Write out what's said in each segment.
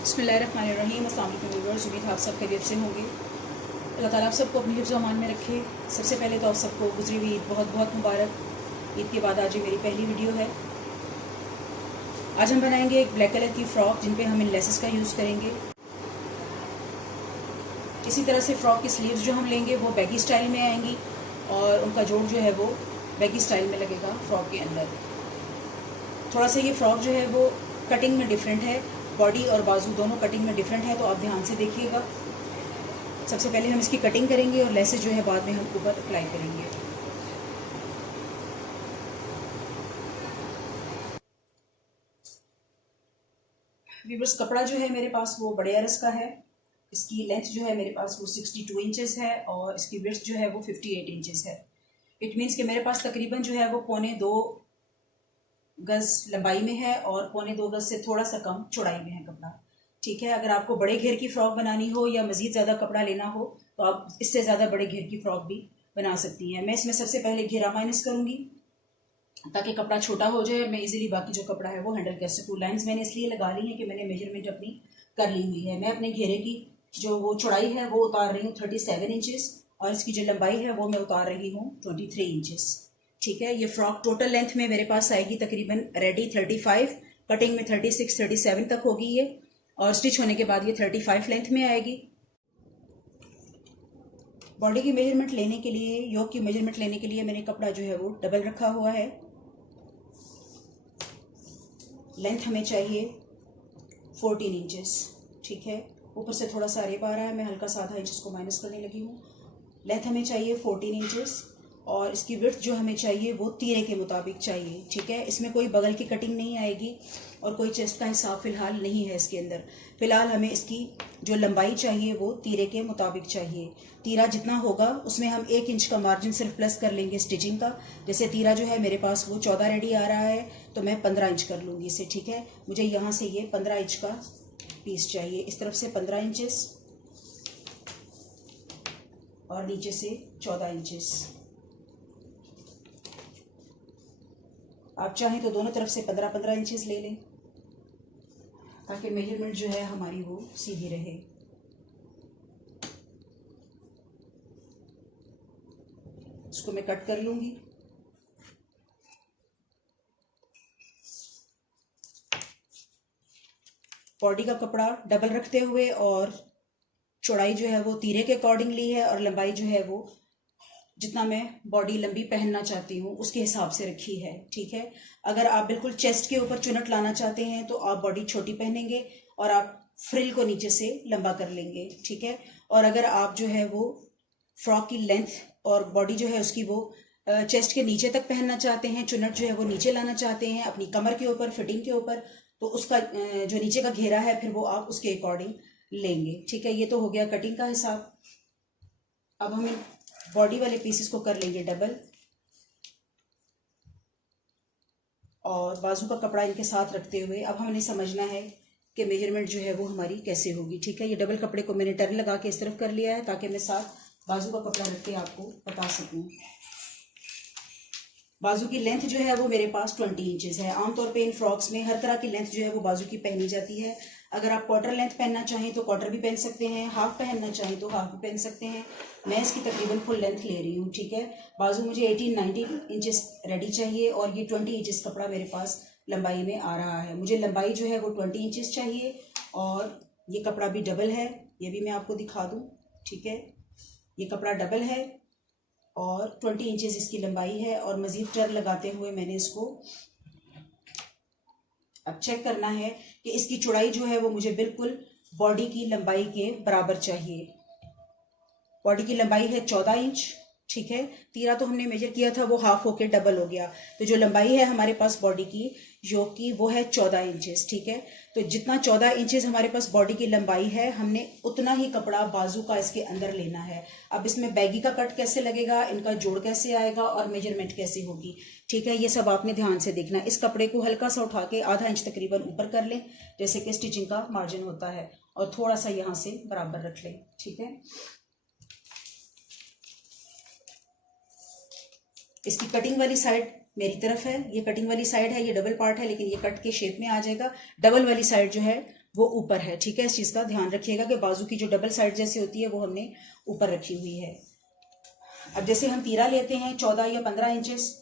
बिस्मिल्लाहिर्रहमानिर्रहीम। अस्सलाम वालेकुम व्यूअर्स, उम्मीद है आप सब खैरियत से होंगे। अल्लाह ताला आप सबको अपनी हिफ्ज़ अमान में रखे। सबसे पहले तो आप सबको गुज़री हुई ईद बहुत बहुत मुबारक। ईद के बाद आज ये मेरी पहली वीडियो है। आज हम बनाएंगे एक ब्लैक कलर की फ़्रॉक जिन पे हम इन लेसेस का यूज़ करेंगे। इसी तरह से फ़्रॉक की स्लीव्स जो हम लेंगे वो बैगी स्टाइल में आएंगी और उनका जोड़ जो है वो बैगी स्टाइल में लगेगा फ़्रॉक के अंदर। थोड़ा सा ये फ़्रॉक जो है वो कटिंग में डिफरेंट है, बॉडी और बाजू दोनों कटिंग में डिफरेंट है, तो आप ध्यान से देखिएगा। सबसे पहले हम इसकी कटिंग करेंगे और लेसेस जो है बाद में हम ऊपर अप्लाई करेंगे। व्यूअर्स, कपड़ा जो है मेरे पास वो बड़े अरस का है। इसकी लेंथ जो है मेरे पास वो 62 इंचेस है और इसकी विड्थ जो है वो 58 इंचेस है। इट मीन्स कि मेरे पास तकरीबन जो है वो 1.25 गज लंबाई में है और 1.25 गज से थोड़ा सा कम चौड़ाई में है कपड़ा। ठीक है, अगर आपको बड़े घेर की फ्रॉक बनानी हो या मजीद ज़्यादा कपड़ा लेना हो तो आप इससे ज़्यादा बड़े घेर की फ्रॉक भी बना सकती हैं। मैं इसमें सबसे पहले घेरा माइनस करूँगी ताकि कपड़ा छोटा हो जाए और मैं इजीली बाकी जो कपड़ा है वो हैंडल कर सकूँ। लाइंस मैंने इसलिए लगा ली है कि मैंने मेजरमेंट अपनी कर ली हुई है। मैं अपने घेरे की जो वो चौड़ाई है वो उतार रही हूँ 37 इंचेस और इसकी जो लंबाई है वो मैं उतार रही हूँ 23 इंचेस। ठीक है, ये फ्रॉक टोटल लेंथ में मेरे पास आएगी तकरीबन रेडी 35, कटिंग में 36 37 तक होगी ये, और स्टिच होने के बाद ये 35 लेंथ में आएगी। बॉडी की मेजरमेंट लेने के लिए, योक की मेजरमेंट लेने के लिए मैंने कपड़ा जो है वो डबल रखा हुआ है। लेंथ हमें चाहिए 14 इंचेस। ठीक है, ऊपर से थोड़ा सा रेप आ रहा है, मैं हल्का सा आधा इंच इसको माइनस करने लगी हूँ। लेंथ हमें चाहिए 14 इंचेस और इसकी विड्थ जो हमें चाहिए वो तीरे के मुताबिक चाहिए। ठीक है, इसमें कोई बगल की कटिंग नहीं आएगी और कोई चेस्ट का हिसाब फिलहाल नहीं है इसके अंदर। फिलहाल हमें इसकी जो लंबाई चाहिए वो तीरे के मुताबिक चाहिए। तीरा जितना होगा उसमें हम 1 इंच का मार्जिन सिर्फ प्लस कर लेंगे स्टिचिंग का। जैसे तीरा जो है मेरे पास वो 14 रेडी आ रहा है तो मैं 15 इंच कर लूँगी इसे। ठीक है, मुझे यहाँ से ये 15 इंच का पीस चाहिए, इस तरफ से 15 इंचेस और नीचे से 14 इंचेस। आप चाहें तो दोनों तरफ से 15-15 इंचेस ले लें ताकि मेजरमेंट जो है हमारी वो सीधी रहे। इसको मैं कट कर लूंगी। बॉडी का कपड़ा डबल रखते हुए और चौड़ाई जो है वो तीरे के अकॉर्डिंग ली है और लंबाई जो है वो जितना मैं बॉडी लंबी पहनना चाहती हूँ उसके हिसाब से रखी है। ठीक है, अगर आप बिल्कुल चेस्ट के ऊपर चुनट लाना चाहते हैं तो आप बॉडी छोटी पहनेंगे और आप फ्रिल को नीचे से लंबा कर लेंगे। ठीक है, और अगर आप जो है वो फ्रॉक की लेंथ और बॉडी जो है उसकी वो चेस्ट के नीचे तक पहनना चाहते हैं, चुनट जो है वो नीचे लाना चाहते हैं अपनी कमर के ऊपर, फिटिंग के ऊपर, तो उसका जो नीचे का घेरा है फिर वो आप उसके अकॉर्डिंग लेंगे। ठीक है, ये तो हो गया कटिंग का हिसाब। अब हम बॉडी वाले पीसेस को कर लेंगे डबल और बाजू का कपड़ा इनके साथ रखते हुए अब हमने समझना है कि मेजरमेंट जो है वो हमारी कैसे होगी। ठीक है, ये डबल कपड़े को मैंने टर्न लगा के इस तरफ कर लिया है ताकि मैं साथ बाजू का कपड़ा रख के आपको बता सकूं। बाजू की लेंथ जो है वो मेरे पास 20 इंचेस है। आमतौर पे इन फ्रॉक्स में हर तरह की लेंथ जो है वो बाजू की पहनी जाती है। अगर आप क्वार्टर लेंथ पहनना चाहें तो क्वार्टर भी पहन सकते हैं, हाफ पहनना चाहें तो हाफ भी पहन सकते हैं। मैं इसकी तकरीबन फुल लेंथ ले रही हूँ। ठीक है, बाजू मुझे 18-19 इंचेस रेडी चाहिए और ये 20 इंचेस कपड़ा मेरे पास लंबाई में आ रहा है। मुझे लंबाई जो है वो 20 इंचेस चाहिए और ये कपड़ा भी डबल है, ये भी मैं आपको दिखा दूँ। ठीक है, ये कपड़ा डबल है और 20 इंचेस इसकी लंबाई है और मजीद टर्न लगाते हुए मैंने इसको अब चेक करना है कि इसकी चौड़ाई जो है वो मुझे बिल्कुल बॉडी की लंबाई के बराबर चाहिए। बॉडी की लंबाई है 14 इंच। ठीक है, तीरा तो हमने मेजर किया था वो हाफ होके डबल हो गया, तो जो लंबाई है हमारे पास बॉडी की योक की वो है 14 इंचेस। ठीक है, तो जितना 14 इंचेस हमारे पास बॉडी की लंबाई है हमने उतना ही कपड़ा बाजू का इसके अंदर लेना है। अब इसमें बैगी का कट कैसे लगेगा, इनका जोड़ कैसे आएगा और मेजरमेंट कैसे होगी, ठीक है, ये सब आपने ध्यान से देखना। इस कपड़े को हल्का सा उठा के आधा इंच तकरीबन ऊपर कर लें जैसे कि स्टिचिंग का मार्जिन होता है और थोड़ा सा यहाँ से बराबर रख लें। ठीक है, इसकी कटिंग वाली साइड मेरी तरफ है, ये कटिंग वाली साइड है, ये डबल पार्ट है लेकिन ये कट के शेप में आ जाएगा। डबल वाली साइड जो है वो ऊपर है, ठीक है। इस चीज़ का ध्यान रखिएगा कि बाजू की जो डबल साइड जैसी होती है वो हमने ऊपर रखी हुई है। अब जैसे हम तीरा लेते हैं 14 या 15 इंचेस,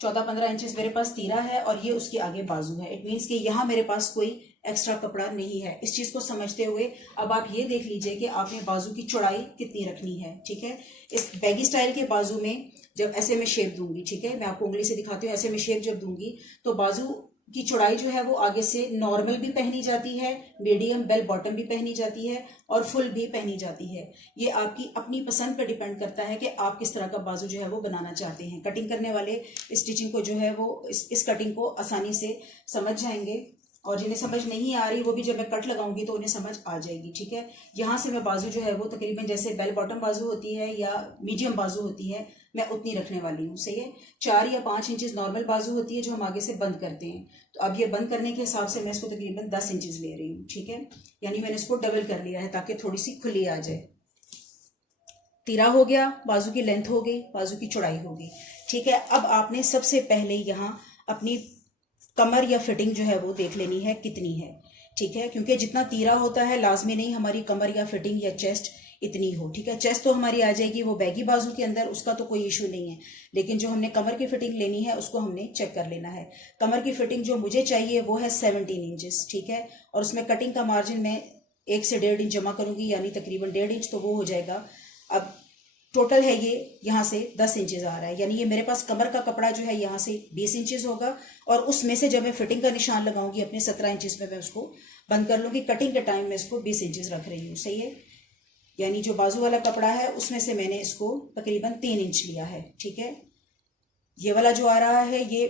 14-15 इंचेस मेरे पास तीरा है और ये उसके आगे बाजू है। इट मीन्स कि यहाँ मेरे पास कोई एक्स्ट्रा कपड़ा नहीं है। इस चीज़ को समझते हुए अब आप ये देख लीजिए कि आपने बाजू की चौड़ाई कितनी रखनी है, ठीक है। इस बैगी स्टाइल के बाजू में जब ऐसे में शेप दूंगी, ठीक है, मैं आपको उंगली से दिखाती हूँ, ऐसे में शेप जब दूंगी तो बाजू की चौड़ाई जो है वो आगे से नॉर्मल भी पहनी जाती है, मीडियम बेल बॉटम भी पहनी जाती है और फुल भी पहनी जाती है। ये आपकी अपनी पसंद पर डिपेंड करता है कि आप किस तरह का बाजू जो है वो बनाना चाहते हैं। कटिंग करने वाले स्टिचिंग को जो है वो इस कटिंग को आसानी से समझ जाएंगे और जिन्हें समझ नहीं आ रही वो भी जब मैं कट लगाऊंगी तो उन्हें समझ आ जाएगी, ठीक है। यहाँ से मैं बाजू जो है वो तकरीबन जैसे बेल बॉटम बाजू होती है या मीडियम बाजू होती है, मैं उतनी रखने वाली हूँ, सही है। 4 या 5 इंचेस नॉर्मल बाजू होती है जो हम आगे से बंद करते हैं। तो अब ये बंद करने के हिसाब से मैं इसको तकरीबन 10 इंचेस ले रही हूँ, ठीक है। यानी मैंने इसको डबल कर लिया है ताकि थोड़ी सी खुली आ जाए। तीरा हो गया, बाजू की लेंथ हो गई, बाजू की चौड़ाई हो गई, ठीक है। अब आपने सबसे पहले यहाँ अपनी कमर या फिटिंग जो है वो देख लेनी है कितनी है, ठीक है, क्योंकि जितना तीरा होता है लाजमी नहीं हमारी कमर या फिटिंग या चेस्ट इतनी हो, ठीक है। चेस्ट तो हमारी आ जाएगी वो बैगी बाजू के अंदर, उसका तो कोई इशू नहीं है, लेकिन जो हमने कमर की फिटिंग लेनी है उसको हमने चेक कर लेना है। कमर की फिटिंग जो मुझे चाहिए वो है 17 इंचेस, ठीक है, और उसमें कटिंग का मार्जिन मैं 1 से 1.5 इंच जमा करूंगी, यानी तकरीबन 1.5 इंच तो वो हो जाएगा। अब टोटल है ये यहाँ से 10 इंचेस आ रहा है, यानी ये मेरे पास कमर का कपड़ा जो है यहाँ से 20 इंचेस होगा और उसमें से जब मैं फिटिंग का निशान लगाऊंगी अपने 17 इंचेस में मैं उसको बंद कर लूंगी। कटिंग के टाइम में इसको 20 इंचेस रख रही हूँ, सही है। यानी जो बाजू वाला कपड़ा है उसमें से मैंने इसको तकरीबन 3 इंच लिया है, ठीक है। ये वाला जो आ रहा है ये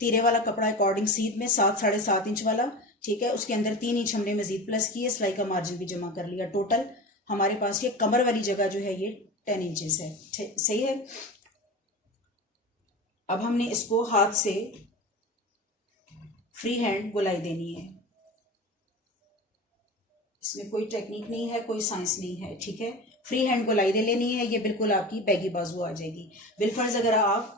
तीरे वाला कपड़ा अकॉर्डिंग सीध में 7-7.5 इंच वाला, ठीक है, उसके अंदर 3 इंच हमने मजीद प्लस किए, सिलाई का मार्जिन भी जमा कर लिया। टोटल हमारे पास ये कमर वाली जगह जो है ये 10 इंचेस है, सही है। अब हमने इसको हाथ से फ्री हैंड गोलाई देनी है, इसमें कोई टेक्निक नहीं है, कोई साइंस नहीं है, ठीक है। फ्री हैंड गोलाई दे लेनी है, ये बिल्कुल आपकी बैगी बाजू आ जाएगी। बिलफर्ज अगर आप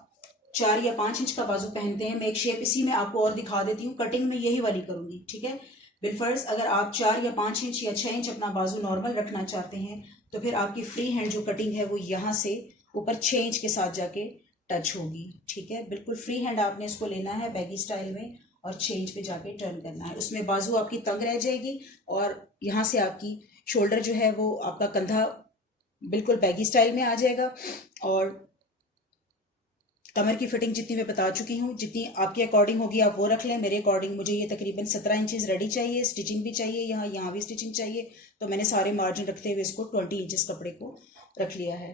4 या 5 इंच का बाजू पहनते हैं, मैं एक शेप इसी में आपको और दिखा देती हूँ, कटिंग में यही वाली करूंगी, ठीक है। बिलफर्ज अगर आप 4 या 5 इंच या 6 इंच अपना बाजू नॉर्मल रखना चाहते हैं तो फिर आपकी फ्री हैंड जो कटिंग है वो यहाँ से ऊपर 6 इंच के साथ जाके टच होगी, ठीक है। बिल्कुल फ्री हैंड आपने इसको लेना है बैगी स्टाइल में और 6 इंच पे जाके टर्न करना है। उसमें बाजू आपकी तंग रह जाएगी और यहाँ से आपकी शोल्डर जो है वो आपका कंधा बिल्कुल बैगी स्टाइल में आ जाएगा। और कमर की फिटिंग जितनी मैं बता चुकी हूँ, जितनी आपके अकॉर्डिंग होगी आप वो रख लें। मेरे अकॉर्डिंग मुझे ये तकरीबन 17 इंचेस रेडी चाहिए, स्टिचिंग भी चाहिए, यहाँ भी स्टिचिंग चाहिए, तो मैंने सारे मार्जिन रखते हुए इसको 20 इंचेस कपड़े को रख लिया है।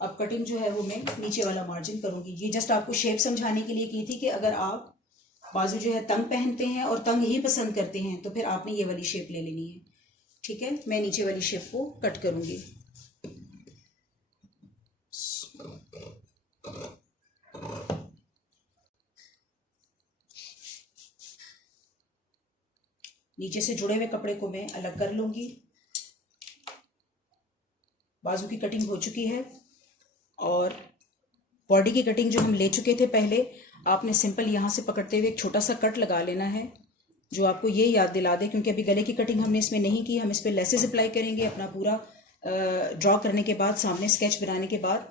अब कटिंग जो है वो मैं नीचे वाला मार्जिन करूंगी। ये जस्ट आपको शेप समझाने के लिए की थी कि अगर आप बाजू जो है तंग पहनते हैं और तंग ही पसंद करते हैं तो फिर आपने ये वाली शेप ले लेनी है, ठीक है। मैं नीचे वाली शेप को कट करूंगी। नीचे से जुड़े हुए कपड़े को मैं अलग कर लूंगी। बाजू की कटिंग हो चुकी है और बॉडी की कटिंग जो हम ले चुके थे पहले, आपने सिंपल यहाँ से पकड़ते हुए एक छोटा सा कट लगा लेना है जो आपको ये याद दिला दे, क्योंकि अभी गले की कटिंग हमने इसमें नहीं की, हम इस पर लेसेस अप्लाई करेंगे। अपना पूरा ड्रॉ करने के बाद, सामने स्केच बनाने के बाद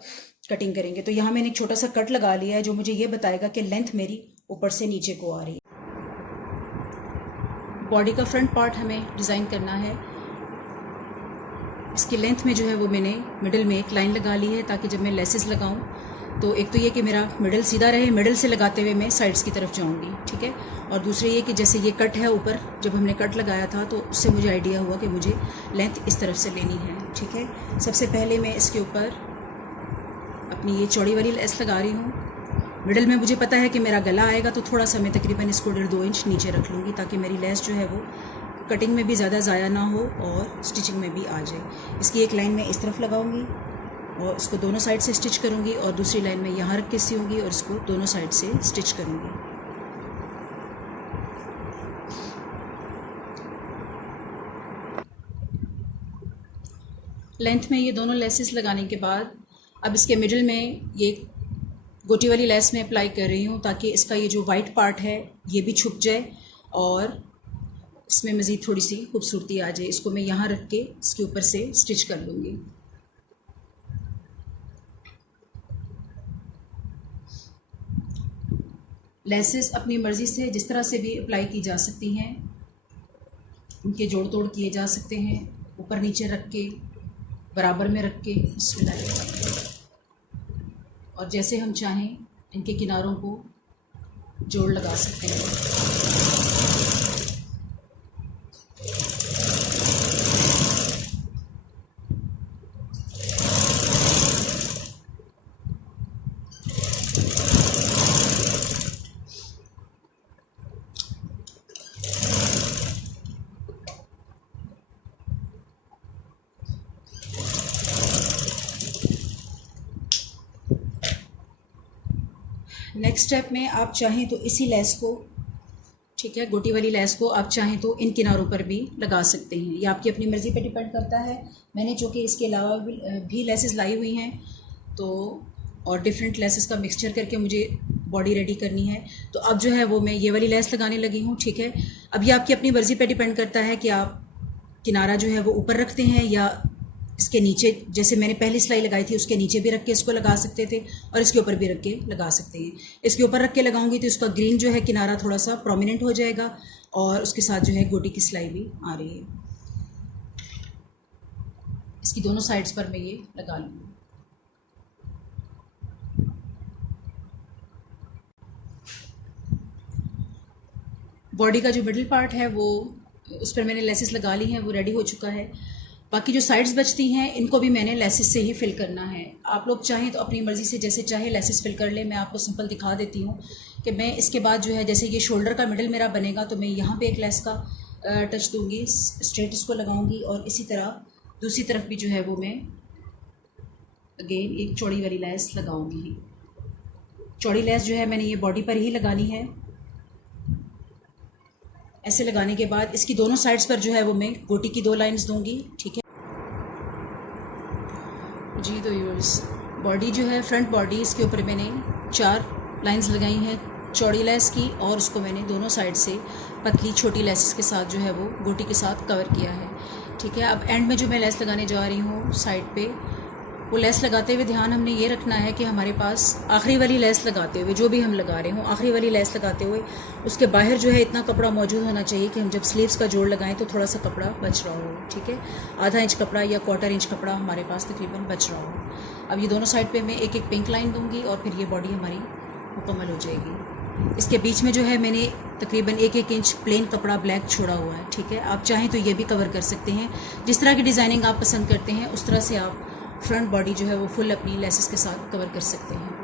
कटिंग करेंगे। तो यहाँ मैंने एक छोटा सा कट लगा लिया है जो मुझे ये बताएगा कि लेंथ मेरी ऊपर से नीचे को आ रही है। बॉडी का फ्रंट पार्ट हमें डिज़ाइन करना है। इसकी लेंथ में जो है वो मैंने मिडिल में एक लाइन लगा ली है ताकि जब मैं लेसेस लगाऊं तो एक तो ये कि मेरा मिडिल सीधा रहे, मिडिल से लगाते हुए मैं साइड्स की तरफ जाऊंगी, ठीक है। और दूसरे ये कि जैसे ये कट है ऊपर, जब हमने कट लगाया था तो उससे मुझे आइडिया हुआ कि मुझे लेंथ इस तरफ से लेनी है, ठीक है। सबसे पहले मैं इसके ऊपर अपनी ये चौड़ी वाली लेस लगा रही हूँ। मिडिल में मुझे पता है कि मेरा गला आएगा तो थोड़ा सा मैं तकरीबन इसको 1.5-2 इंच नीचे रख लूँगी ताकि मेरी लेस जो है वो कटिंग में भी ज़्यादा ज़ाया ना हो और स्टिचिंग में भी आ जाए। इसकी एक लाइन मैं इस तरफ लगाऊंगी और इसको दोनों साइड से स्टिच करूंगी और दूसरी लाइन में यहाँ रख के सीऊंगी और इसको दोनों साइड से स्टिच करूंगी। लेंथ में ये दोनों लेसेस लगाने के बाद अब इसके मिडिल में ये गोटी वाली लेस में अप्लाई कर रही हूँ ताकि इसका ये जो वाइट पार्ट है ये भी छुप जाए और इसमें मज़ीद थोड़ी सी खूबसूरती आ जाए। इसको मैं यहाँ रख के इसके ऊपर से स्टिच कर लूँगी। लेसेस अपनी मर्ज़ी से जिस तरह से भी अप्लाई की जा सकती हैं, उनके जोड़ तोड़ किए जा सकते हैं, ऊपर नीचे रख के, बराबर में रख के, और जैसे हम चाहें इनके किनारों को जोड़ लगा सकते हैं। नेक्स्ट स्टेप में आप चाहें तो इसी लेस को, ठीक है, गोटी वाली लेस को आप चाहें तो इन किनारों पर भी लगा सकते हैं। ये आपकी अपनी मर्ज़ी पे डिपेंड करता है। मैंने चूँकि इसके अलावा भी लेसेस लाई हुई हैं, तो और डिफरेंट लेसेस का मिक्सचर करके मुझे बॉडी रेडी करनी है, तो अब जो है वो मैं ये वाली लेस लगाने लगी हूँ। ठीक है, अब ये आपकी अपनी मर्ज़ी पे डिपेंड करता है कि आप किनारा जो है वो ऊपर रखते हैं या इसके नीचे, जैसे मैंने पहली सिलाई लगाई थी उसके नीचे भी रख के इसको लगा सकते थे और इसके ऊपर भी रख के लगा सकते हैं। इसके ऊपर रख के लगाऊंगी तो इसका ग्रीन जो है किनारा थोड़ा सा प्रोमिनेंट हो जाएगा और उसके साथ जो है गोटी की सिलाई भी आ रही है। इसकी दोनों साइड्स पर मैं ये लगा लूँगी। बॉडी का जो मिडल पार्ट है वो, उस पर मैंने लेसेस लगा ली हैं, वो रेडी हो चुका है। बाकी जो साइड्स बचती हैं इनको भी मैंने लेसेस से ही फिल करना है। आप लोग चाहें तो अपनी मर्ज़ी से जैसे चाहे लेसेस फिल कर लें। मैं आपको सिंपल दिखा देती हूँ कि मैं इसके बाद जो है, जैसे ये शोल्डर का मिडल मेरा बनेगा तो मैं यहाँ पे एक लेस का टच दूँगी, स्ट्रेट इसको लगाऊँगी और इसी तरह दूसरी तरफ भी जो है वो मैं अगेन एक चौड़ी वाली लेस लगाऊँगी। चौड़ी लेस जो है मैंने ये बॉडी पर ही लगानी है। ऐसे लगाने के बाद इसकी दोनों साइड्स पर जो है वो मैं गोटी की 2 लाइंस दूंगी। ठीक है जी, तो व्यूअर्स, बॉडी जो है फ्रंट बॉडी, इसके ऊपर मैंने 4 लाइंस लगाई हैं चौड़ी लेस की और उसको मैंने दोनों साइड से पतली छोटी लेसेस के साथ जो है वो गोटी के साथ कवर किया है। ठीक है, अब एंड में जो मैं लेस लगाने जा रही हूँ साइड पे, वो लेस लगाते हुए ध्यान हमने ये रखना है कि हमारे पास आखिरी वाली लेस लगाते हुए, जो भी हम लगा रहे हों, आखिरी वाली लेस लगाते हुए उसके बाहर जो है इतना कपड़ा मौजूद होना चाहिए कि हम जब स्लीव्स का जोड़ लगाएं तो थोड़ा सा कपड़ा बच रहा हो। ठीक है, आधा इंच कपड़ा या 1/4 इंच कपड़ा हमारे पास तकरीबन बच रहा हो। अब ये दोनों साइड पे मैं एक एक पिंक लाइन दूंगी और फिर ये बॉडी हमारी मुकम्मल हो जाएगी। इसके बीच में जो है मैंने तकरीबन 1-1 इंच प्लेन कपड़ा ब्लैक छोड़ा हुआ है। ठीक है, आप चाहें तो ये भी कवर कर सकते हैं। जिस तरह की डिज़ाइनिंग आप पसंद करते हैं उस तरह से आप फ्रंट बॉडी जो है वो फुल अपनी लेसेस के साथ कवर कर सकते हैं।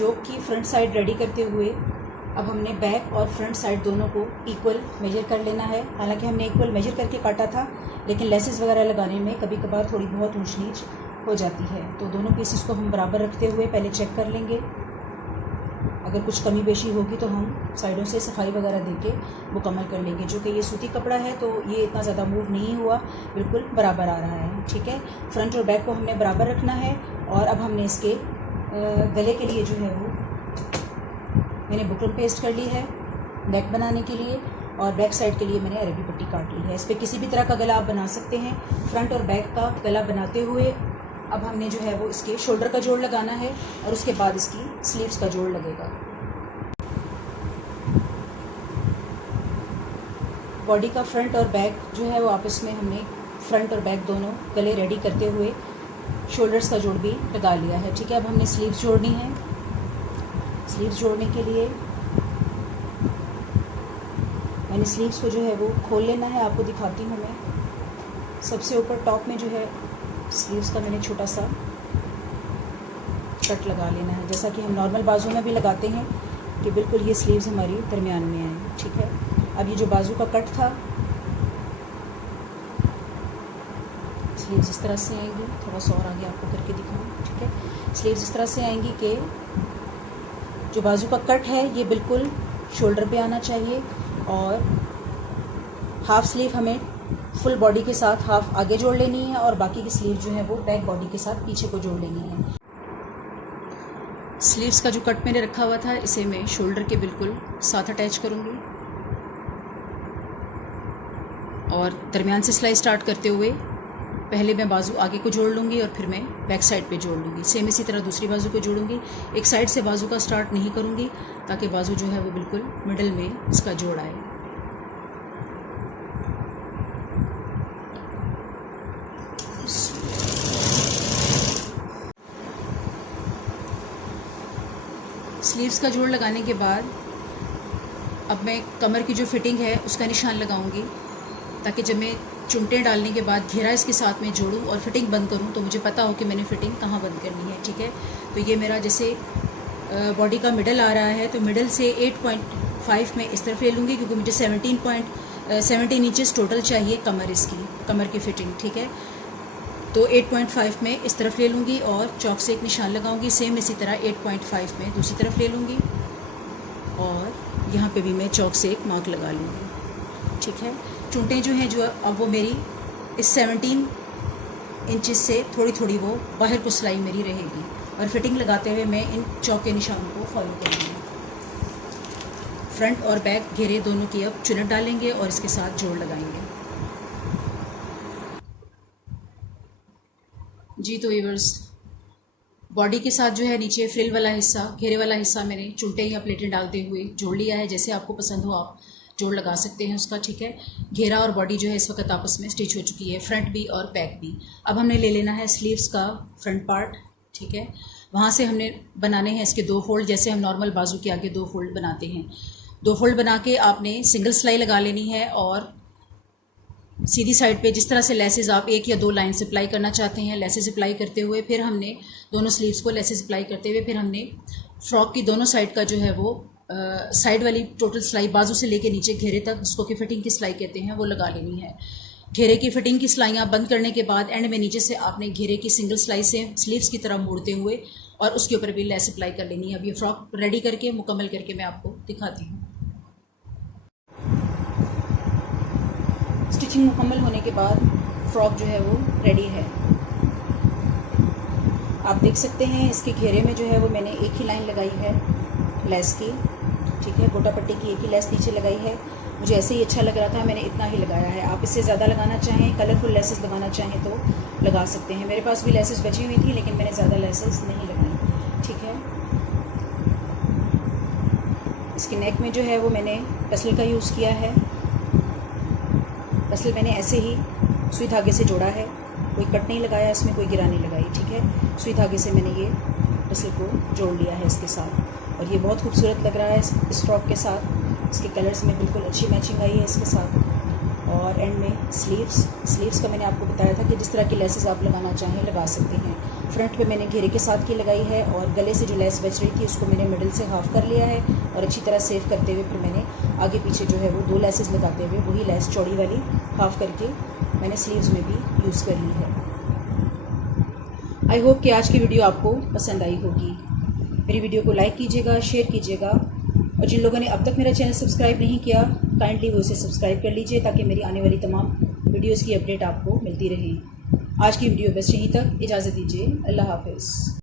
योक की फ्रंट साइड रेडी करते हुए अब हमने बैक और फ्रंट साइड दोनों को इक्वल मेजर कर लेना है। हालांकि हमने इक्वल मेजर करके काटा था, लेकिन लेसेस वगैरह लगाने में कभी कभार थोड़ी बहुत ऊंच नीच हो जाती है, तो दोनों पीसेस को हम बराबर रखते हुए पहले चेक कर लेंगे। अगर कुछ कमी बेशी होगी तो हम साइडों से सफाई वगैरह देके मुकम्मल कर लेंगे। जो कि ये सूती कपड़ा है तो ये इतना ज़्यादा मूव नहीं हुआ, बिल्कुल बराबर आ रहा है। ठीक है, फ्रंट और बैक को हमने बराबर रखना है। और अब हमने इसके गले के लिए जो है वो मैंने बुकरम पेस्ट कर ली है नेक बनाने के लिए, और बैक साइड के लिए मैंने अरबी पट्टी काट ली है। इस पर किसी भी तरह का गला आप बना सकते हैं। फ्रंट और बैक का गला बनाते हुए अब हमने जो है वो इसके शोल्डर का जोड़ लगाना है और उसके बाद इसकी स्लीव्स का जोड़ लगेगा। बॉडी का फ्रंट और बैक जो है वो आपस में हमने फ्रंट और बैक दोनों गले रेडी करते हुए शोल्डर्स का जोड़ भी लगा लिया है। ठीक है, अब हमने स्लीव्स जोड़नी है। स्लीव्स जोड़ने के लिए मैंने स्लीव्स को जो है वो खोल लेना है। आपको दिखाती हूँ मैं। सबसे ऊपर टॉप में जो है स्लीव्स का मैंने छोटा सा कट लगा लेना है, जैसा कि हम नॉर्मल बाजू में भी लगाते हैं कि बिल्कुल ये स्लीव्स हमारी दरमियान में आए। ठीक है, अब ये जो बाजू का कट था, स्लीव्स इस तरह से आएंगी। थोड़ा सा और आगे आपको करके दिखाऊँ। ठीक है, स्लीव्स इस तरह से आएंगी कि जो बाजू का कट है ये बिल्कुल शोल्डर पे आना चाहिए, और हाफ स्लीव हमें फुल बॉडी के साथ हाफ आगे जोड़ लेनी है और बाकी की स्लीव जो है वो बैक बॉडी के साथ पीछे को जोड़ लेनी है। स्लीव्स का जो कट मैंने रखा हुआ था इसे मैं शोल्डर के बिल्कुल साथ अटैच करूँगी और दरमियान से सिलाई स्टार्ट करते हुए पहले मैं बाजू आगे को जोड़ लूँगी और फिर मैं बैक साइड पे जोड़ लूँगी। सेम इसी तरह दूसरी बाजू को जोड़ूंगी। एक साइड से बाजू का स्टार्ट नहीं करूँगी ताकि बाजू जो है वो बिल्कुल मिडल में इसका जोड़ आए। स्लीव्स का जोड़ लगाने के बाद अब मैं कमर की जो फिटिंग है उसका निशान लगाऊंगी ताकि जब मैं चुनटें डालने के बाद घेरा इसके साथ में जोड़ूं और फिटिंग बंद करूं तो मुझे पता हो कि मैंने फ़िटिंग कहाँ बंद करनी है। ठीक है, तो ये मेरा जैसे बॉडी का मिडल आ रहा है तो मिडल से 8.5 में इस तरफ ले लूँगी क्योंकि मुझे 17 इंचेस टोटल चाहिए कमर की फ़िटिंग। ठीक है, तो 8.5 में इस तरफ ले लूँगी और चौक से एक निशान लगाऊंगी। सेम इसी तरह 8.5 में दूसरी तरफ ले लूँगी और यहाँ पे भी मैं चौक से एक मार्क लगा लूँगी। ठीक है, चुनटें जो हैं जो अब वो मेरी इस 17 इंचेस से थोड़ी थोड़ी वो बाहर को सिलाई मेरी रहेगी और फिटिंग लगाते हुए मैं इन चौक के निशानों को फॉलो करूँगी। फ्रंट और बैक घेरे दोनों की अब चुनट डालेंगे और इसके साथ जोड़ लगाएंगे। जी तो व्यूअर्स, बॉडी के साथ जो है नीचे फ्रिल वाला हिस्सा, घेरे वाला हिस्सा मैंने चुनटे या प्लेटें डालते हुए जोड़ लिया है। जैसे आपको पसंद हो आप जोड़ लगा सकते हैं उसका। ठीक है, घेरा और बॉडी जो है इस वक्त आपस में स्टिच हो चुकी है, फ्रंट भी और बैक भी। अब हमने ले लेना है स्लीव्स का फ्रंट पार्ट। ठीक है, वहाँ से हमने बनाने हैं इसके 2 फोल्ड, जैसे हम नॉर्मल बाजू के आगे 2 फोल्ड बनाते हैं। 2 फोल्ड बना के आपने सिंगल सिलाई लगा लेनी है और सीधी साइड पे जिस तरह से लेसेस आप 1 या 2 लाइन से अप्लाई करना चाहते हैं, लेसेस अप्लाई करते हुए फिर हमने दोनों स्लीव्स को लेसेस अप्लाई करते हुए फिर हमने फ्रॉक की दोनों साइड का जो है वो साइड वाली टोटल सिलाई बाजू से लेके नीचे घेरे तक, जिसको कि फिटिंग की सिलाई कहते हैं, वो लगा लेनी है। घेरे की फिटिंग की सिलाइयाँ बंद करने के बाद एंड में नीचे से आपने घेरे की सिंगल सिलाई से स्लीव्स की तरह मोड़ते हुए और उसके ऊपर भी लेस अप्लाई कर लेनी है। अब ये फ्रॉक रेडी करके मुकम्मल करके मैं आपको दिखाती हूँ। स्टिचिंग मुकम्मल होने के बाद फ्रॉक जो है वो रेडी है। आप देख सकते हैं इसके घेरे में जो है वो मैंने एक ही लाइन लगाई है लेस की। ठीक है, गोटा पट्टी की एक ही लेस नीचे लगाई है। मुझे ऐसे ही अच्छा लग रहा था, मैंने इतना ही लगाया है। आप इससे ज़्यादा लगाना चाहें, कलरफुल लेसेस लगाना चाहें तो लगा सकते हैं। मेरे पास भी लेसेस बची हुई थी लेकिन मैंने ज़्यादा लेसेस नहीं लगाई। ठीक है, इसके नेक में जो है वो मैंने टसल का यूज़ किया है। टसल मैंने ऐसे ही सुई धागे से जोड़ा है, कोई कट नहीं लगाया, इसमें कोई गिरा नहीं लगाई। ठीक है, सुई धागे से मैंने ये टसल को जोड़ लिया है इसके साथ और ये बहुत खूबसूरत लग रहा है इस फ्रॉक के साथ। इसके कलर्स में बिल्कुल अच्छी मैचिंग आई है इसके साथ। और एंड में स्लीव्स का मैंने आपको बताया था कि जिस तरह की लेसेस आप लगाना चाहें लगा सकते हैं। फ्रंट पे मैंने घेरे के साथ की लगाई है और गले से जो लेस बच रही थी उसको मैंने मिडिल से हाफ कर लिया है और अच्छी तरह सेव करते हुए फिर मैंने आगे पीछे जो है वो 2 लेसेस लगाते हुए वही लेस चौड़ी वाली हाफ करके मैंने स्लीव्स में भी यूज़ कर ली है। आई होप कि आज की वीडियो आपको पसंद आई होगी। मेरी वीडियो को लाइक कीजिएगा, शेयर कीजिएगा और जिन लोगों ने अब तक मेरा चैनल सब्सक्राइब नहीं किया काइंडली वो इसे सब्सक्राइब कर लीजिए ताकि मेरी आने वाली तमाम वीडियोज़ की अपडेट आपको मिलती रहे। आज की वीडियो बस यहीं तक, इजाज़त दीजिए, अल्लाह हाफ़िज़।